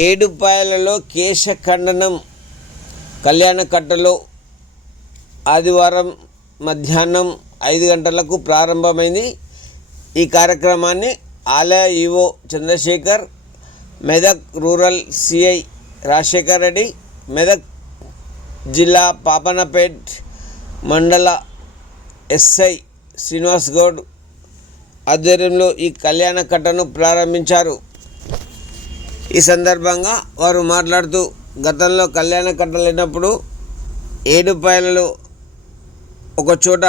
ఏడుపాయలలో కేశఖండనం కళ్యాణకట్టలో ఆదివారం మధ్యాహ్నం ఐదు గంటలకు ప్రారంభమైంది. ఈ కార్యక్రమాన్ని ఆలయ EO Chandrashekar Medak rural CI Rajasekhar Reddy Medak జిల్లా పాపనపేట్ మండల ఎస్ఐ శ్రీనివాస్ గౌడ్ ఆధ్వర్యంలో ఈ కళ్యాణ కట్టను ప్రారంభించారు. ఈ సందర్భంగా వారు మాట్లాడుతూ గతంలో కళ్యాణ కట్ట లేనప్పుడు ఏడుపాయలలో ఒక చోట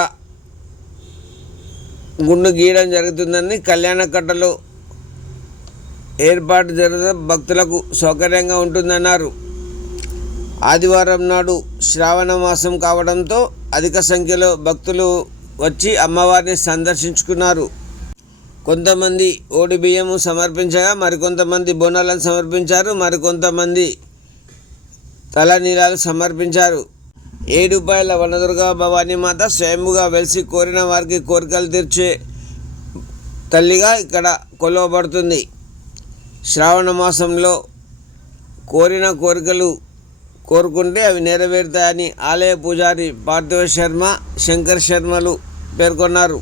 గుండు గీయడం జరుగుతుందని కళ్యాణ కట్టలు ఏర్పాటు జరగడం భక్తులకు సౌకర్యంగా ఉంటుందన్నారు. ఆదివారం నాడు శ్రావణ మాసం కావడంతో అధిక సంఖ్యలో భక్తులు వచ్చి అమ్మవారిని సందర్శించుకున్నారు. కొంతమంది ఓడి బియ్యము సమర్పించగా మరికొంతమంది బోనాలను సమర్పించారు మరికొంతమంది తలనీలాలు సమర్పించారు. ఏడుపాయల వనదుర్గా భవానీ మాత స్వయంగా వెలిసి కోరిన వారికి కోరికలు తీర్చే తల్లిగా ఇక్కడ కొలవబడుతుంది. శ్రావణ మాసంలో కోరిన కోరికలు కోరుకుంటే అవి నెరవేరుతాయని ఆలయ పూజారి పార్థివ శర్మ శంకర్ శర్మలు పేర్కొన్నారు.